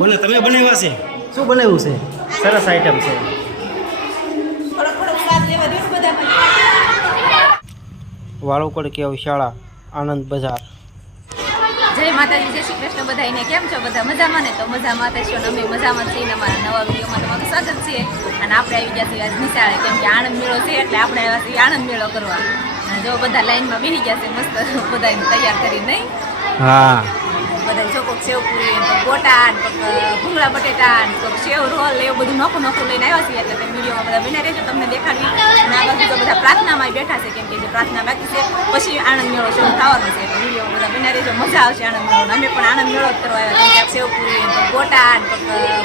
બોલે તમે બનાવ્યા છે? શું બનાવ્યું છે? સરસ આઈટમ છે. વાળુકડ કેવ શાળા આનંદ બજાર. જય માતાજી, જય શ્રી કૃષ્ણ બધાને. કેમ છો બધા? મજામાં ને? તો મજામાં થશો ને અમે મજામાં છીએ. અમારા નવા વિડીયોમાં તમારું સ્વાગત છે. અને આપણે આવી ગયા છીએ આજ નિશાળે, કેમ કે આનંદ મેળો છે એટલે આપણે આવ્યા છીએ આનંદ મેળો કરવા. અને જો બધા લાઈનમાં બેસી ગયા છે મસ્ત બધાને તૈયાર કરી. નહીં? હા, બધા ચોકોક સેવપુરી, ગોટા, ભૂંગળા બટેટા, સેવ રોલ એવું બધું નોખું નોખું લઈને આવ્યા છીએ. એટલે તમે વિડીયોમાં બધા બને રહેજો, તમને દેખાડવી. અને આ બાજુ તો બધા પ્રાર્થનામાં બેઠા છે, કેમ કે જે પ્રાર્થના બાકી છે પછી આનંદ મેળો શરૂ થવાનો છે. એટલે વિડીયોમાં બધા બને રહેજો, મજા આવશે આનંદ મેળો. અમે પણ આનંદ મેળો જ કરવા આવ્યા, કેમ કે સેવપુરી, ગોટા,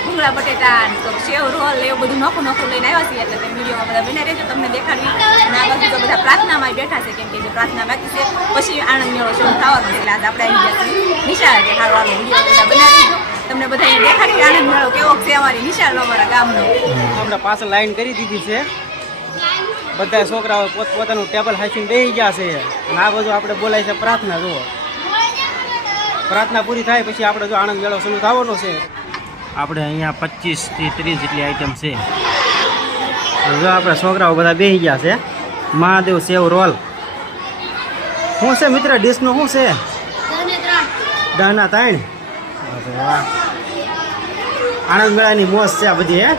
ભૂંગળા બટેટા, સેવ રોલ એવું બધું નોખું નોખું લઈને આવ્યા છીએ. એટલે તમે વિડીયોમાં બધા બને રહેજો, તમને દેખાડવી. અને આ બાજુ તો બધા પ્રાર્થનામાં બેઠા છે, કેમ કે જે પ્રાર્થના બાકી છે પછી આનંદ મેળો શરૂ થવાનો છે. એટલે આજે આપણે આવી ગયા છીએ નિશાળે. સારું, આનો વિડીયો બધા બનાવી દો, તમને બધાને દેખાડી આનંદ મેળો કેવો છે અમારી નિશાળનો, અમારા ગામનો. આપણે પાછળ લાઈન કરી દીધી છે. બધા છોકરાઓ પોતપોતાનું ટેબલ હાંચીને બેસી ગયા છે. અને આ બધું આપણે બોલાય છે પ્રાર્થના. જુઓ, પ્રાર્થના પૂરી થાય પછી આપણે જો આનંદ મેળો શરૂ થવાનો છે. આપણે અહીંયા 25 થી 30 જેટલી આઈટમ છે. જો આપણે છોકરાઓ બધા બેસી ગયા છે. મહાદેવ સેવ રોલ શું છે મિત્ર? ડીશનું શું છે? દહના 3. આનંદ મેળાની મોજ છે આ બધી.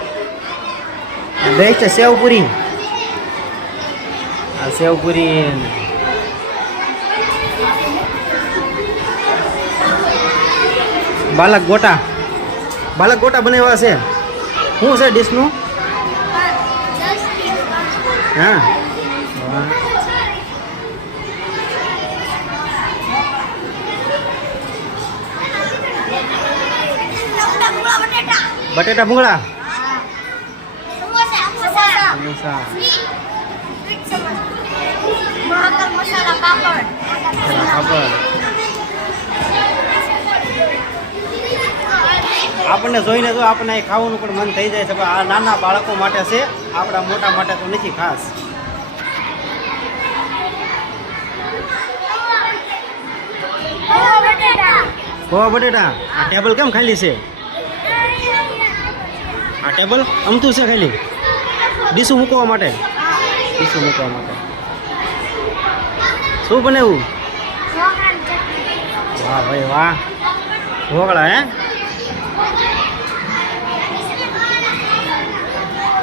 બે છે સેવપુરી. આ સેવપુરી, બાલક ગોટા બનાવ્યા છે. શું છે ડીશનું? હા, બટેટા ભૂંગળા, સમોસા, પાપડ. આપણને જોઈને તો આપણને અહીં ખાવાનું પણ મન થઈ જાય છે. પણ આ નાના બાળકો માટે છે, આપણા મોટા માટે તો નથી ખાસ. પૌવા બટેટા. આ ટેબલ કેમ ખાલી છે? આ ટેબલ અમતું છે ખાલી ડીશું મૂકવા માટે. શું બનાવ્યું? વાહ ભાઈ વાહ, ઢોકળા.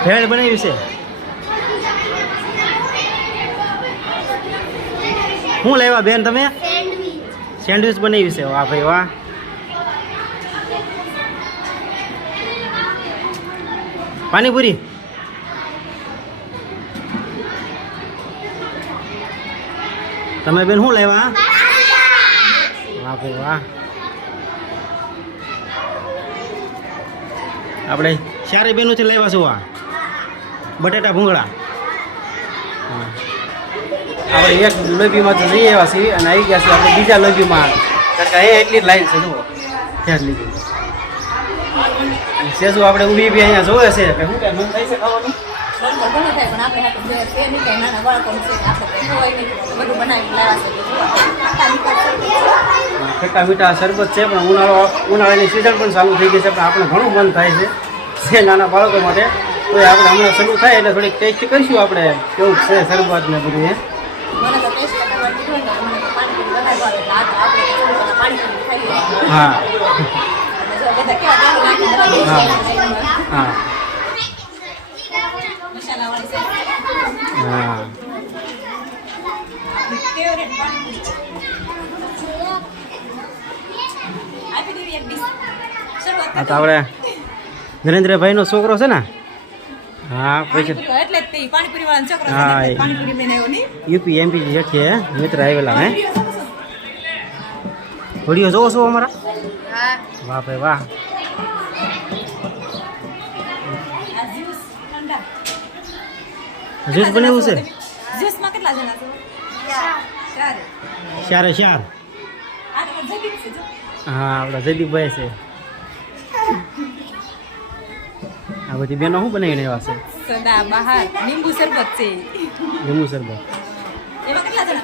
ભેળ બનાવ્યું છે. શું લાવ્યા બેન તમે? સેન્ડવિચ બનાવ્યું છે. વાહ ભાઈ વાહ. પાણીપુરી. તમે બેન શું લાવ્યા? વાહ ભાઈ વાહ. આપણે ચારે બેનોથી લાવ્યા છું આ બટેટા ભૂંગળા. આપણે એક લોબીમાં તો જઈ આવ્યા છીએ અને આવી ગયા છીએ આપણે બીજા લોબીમાં. કારણ કે એટલી જ લાઈન છે. જુઓ ત્યાં લીધી સેજુ આપણે ઊભી બી અહીંયા જોવે છે કે શું કાંઈ મન થાય છે ખાવાનું? ખટ્ટા મીઠા શરબત છે. પણ ઉનાળાની સિઝન પણ ચાલુ થઈ ગઈ છે. પણ આપણે ઘણું મન થાય છે નાના બાળકો માટે. તો આપણે હમણાં શરૂ થાય એટલે થોડીક ટેસ્ટ કરીશું આપણે કેવું છે શરબત ને બધું. હા હા હા. આ તો આપણે નરેન્દ્રભાઈ નો છોકરો છે ને? હા, પછી હા, યુપી એમપી હેઠે મિત્ર આવેલા. હે, વિડીયો જોવો છો અમારા? વાહ ભાઈ વાહ. જ્યુસ બનાવ્યું છે. ચારે 4. હા, આપણા જયદીપભાઈ છે. આ બધી બેનો શું બનાવીને આવ્યા છે? બહાર લીંબુ શરબત છે. લીંબુ શરબત. એમાં કેટલા જણા?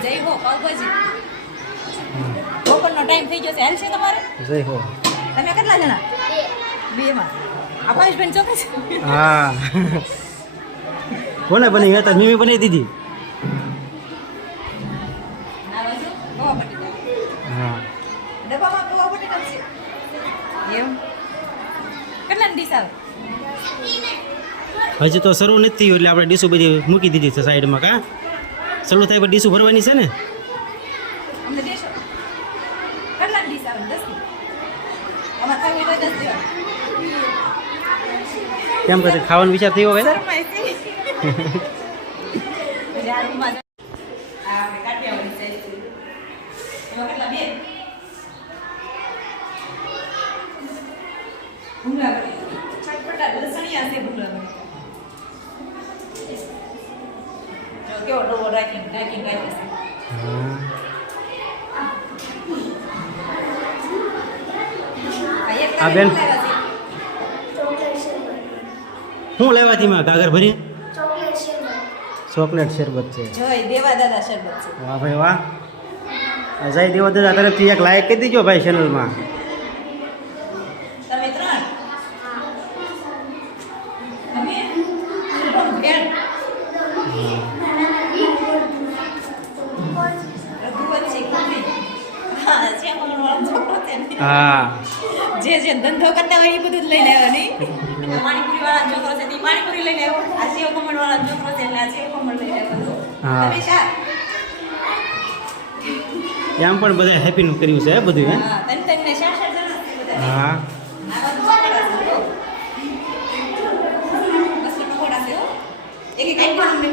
5. જય હો પાવભાજી બપોરનો ટાઈમ થઈ ગયો છે હાલ છે તમારે જય હો. તમે કેટલા જણા બે માં આ ભાઈબેન ચોક્કસ હા કોને બની હતા મીમી બનાવી દીધી. આ બાજુ પૌવા બટેટા હા ડબ્બામાં પૌવા બટેટા છે એમ કેટલાની ડીશ આવે હજી તો શરૂ નથી થયું એટલે આપણે ડીશું બધી મૂકી દીધી છે સાઈડમાં. કા શરૂ થાય પણ ડીશું ભરવાની છે ને. અમને દેશો કેટલાની ડીશ આવે 10 ની અમારે ખાવી હોય તો 10 દેવા કેમ કરે ખાવાનો વિચાર થયો હોય શરમાય છે જાડુમાં આ કાઠિયાવાડી સાઈઝ છે એમાં કેટલા બે ભૂંગળા બટેટા ચટપટા લસણિયા છે ભૂંગળા બટેટા જો કેવો ડોવો રાખીને કાઢી છે આ બેન શું લેવાથી માં કાગર ભરી ચોકલેટ શરબત છે. જોઈ દેવા દાદા શરબત છે વાહ ભાઈ વાહ. જય દેવા દાદા તરફથી એક લાઈક કરી દીજો ભાઈ ચેનલમાં. તમે ત્રણ તમે ભેળ રઘુવંશી કુંડી હા છે કોણ છોકરો છે ને હા જે જે ધંધો કરતા હોય એ બધું જ લઈને આવ્યો નહીં પાણીપુરી વાળા છોકરો છે તે પાણીપુરી લઈને આવ્યો આ સેવ ખમણ વાળા છોકરો છે એટલે આ સેવ ખમણ લઈને આવ્યો હા. તમે શા એમ પણ બધા હેપીનું કર્યું છે બધું હે. હા તને ને શા જણા છે બધા હા આ બધું પકોડા છે હો. બસ પકોડા છે હો એક એક આઈટમ ને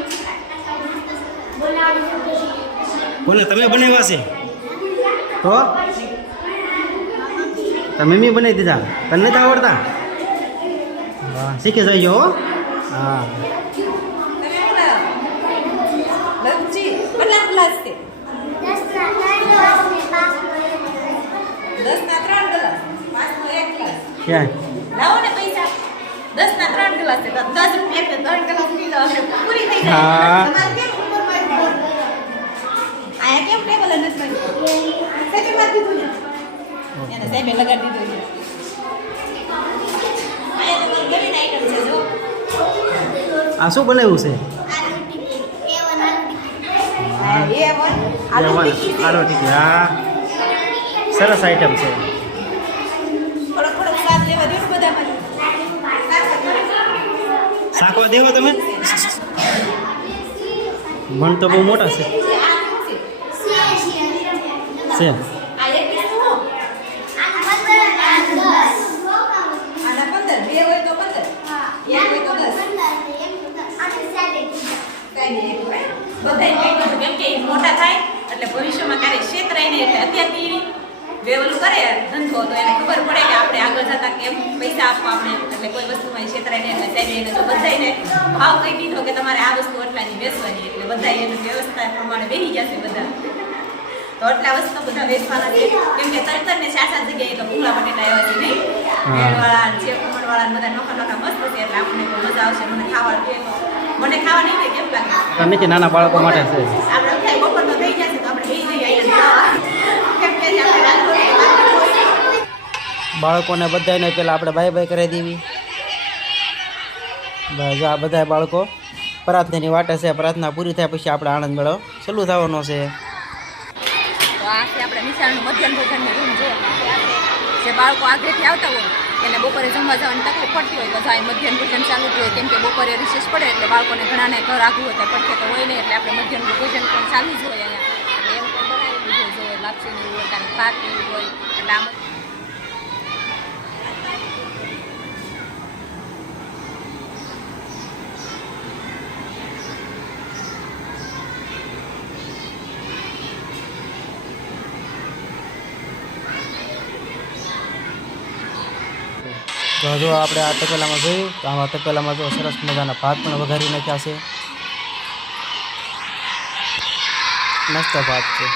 બોલે તમે બનાવ્યા છે તો તમે મી બનાવી દીધા તને નથી આવડતા. વાહ શીખી જઈજો હો. હા તમે બોલા લંચી કેટલા ગ્લાસ છે 10 ના 3 ગ્લાસ 5 નો 1 ગ્લાસ ક્યાં લાવો ને પૈસા 10 ના 3 ગ્લાસ છે તો 10 રૂપિયા કે 3 ગ્લાસ પી લો એટલે પૂરી થઈ જાય. હા. તમારે કેમ ઉપર મારી આયા કેમ ટેબલ નથી મારી સાહેબે મારી દીધું ને એને સાહેબે લગાડી દીધું છે આયા તો નવીન આઈટમ છે જો આ શું બનાવ્યું છે. આ એ વન આલુ ટિક્કી છે. આલુ ટિક્કી હા સરસ આઈટમ છે. થોડોક થોડોક સ્વાદ લેવા દો ને બધામાં શાકવા દેવા તમે મન તો બહુ મોટા છે. છે આ એક પીસ હો આના 15 બે હોય તો 15 એક હોય તો 10 કઈ નહીં હોય બધાય પેટમાં કેમ કે ઈ મોટા થાય એટલે ભવિષ્યમાં ક્યારે છેતરાય નહીં એટલે અત્યારથી વેવલું કરે ધંધો તો એને ખબર પડે કે આપણે આગળ જતા કેમ પૈસા આપવા આપણે એટલે કોઈ વસ્તુમાં છેતરાય નહીં એટલે સાહેબ એને તો બધાયને ભાવ કહી દીધો કે તમારે આ વસ્તુ આટલાની વેચવાની એટલે બધા એની વ્યવસ્થા પ્રમાણે બેસી જશે બધા તો આટલા વસ્તુ બધા વેચવાના છે કેમ કે તરતર ને 4-7 જગ્યાએ તો ભૂંગળા બટેટા આવ્યા છે નહીં ભેળવાળા છે ખમણવાળા બધા નોખા નોખા મસ્ત છે એટલે આપણને પણ મજા આવશે મને ખાવાનું કે મને ખાવા નહીં થાય કેમ લાગે તમે કે નાના બાળકો માટે છે. આપણે થાય બપોરનો થઈ જશે તો આપણે બેસી જઈએ અહીંયા ખાવા કેમ કે આપણે રાંધોળી હોય બાળકોને બધાને પહેલાં આપણે બાય બાય કરાવી દેવી. બસ આ બધા બાળકો પ્રાર્થનાની વાટે છે. પ્રાર્થના પૂરી થાય પછી આપણે આનંદ મેળો ચાલુ થવાનો છે. તો આ છે આપણે નિશાળનું મધ્યાહન ભોજનની રૂમ જો જે બાળકો આગળથી આવતા હોય એને બપોરે જમવા જવાની તકલીફ પડતી હોય તો જાય મધ્યાહન ભોજન ચાલુ જ હોય કેમ કે બપોરે રિસેસ પડે એટલે બાળકોને ઘણાને ઘર આગું હોય ત્યાં પડખે તો હોય નહીં એટલે આપણે મધ્યાહન ભોજન પણ ચાલુ જ હોય અહીંયા એટલે એમ પણ બનાવેલું હોય લાપસીનું હોય કારણ ભાત એવું હોય એટલે આમ તો જો આપણે આ તપેલામાં જોયું તો આમાં તપેલામાં જો સરસ મજાના ભાત પણ વઘારી નાખ્યા છે. મસ્ત ભાત છે.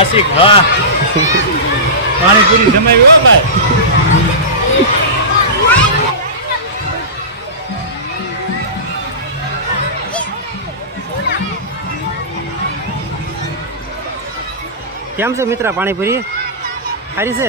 આશિક હા પાણીપુરી જમાવી હો ભાઈ. કેમ છે મિત્ર પાણીપુરી સારી છે?